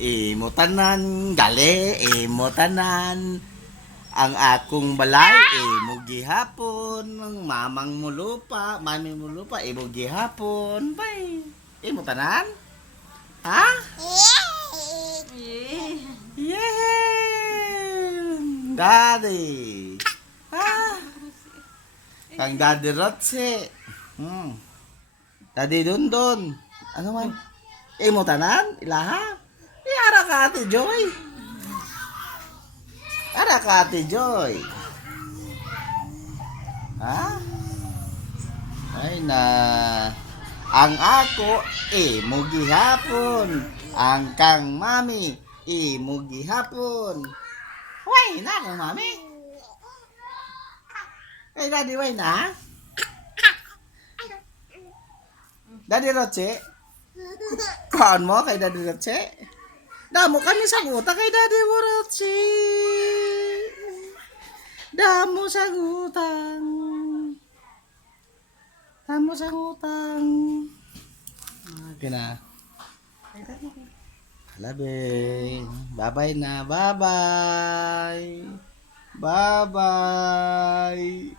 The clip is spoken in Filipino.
Imo tanan, gali, imo tanan. Ang akong balay, imo gihapon. Ang mamang mo lupa, mami mo lupa, imo gihapon. Bay, imo tanan? Ha? Yeah! Daddy! Ha? Kang Daddy Rotse. Daddy Dundon. Ano man? Imo tanan? Ilaha? Iara ka ate Joy. Ara ka ate Joy. Ha? Ay na. Ang ako, imo gihapon. Ang kang mami, imo gihapon. Way na kang mami. Ay daddy, way na? Daddy Roche? Kaan mo kay Daddy Roche? Damo kami sa guta kay Daddy mo Roche. Damo sa gutang. Damo sa gutang. Kina. Labi. Bye-bye na. Bye-bye. Bye-bye.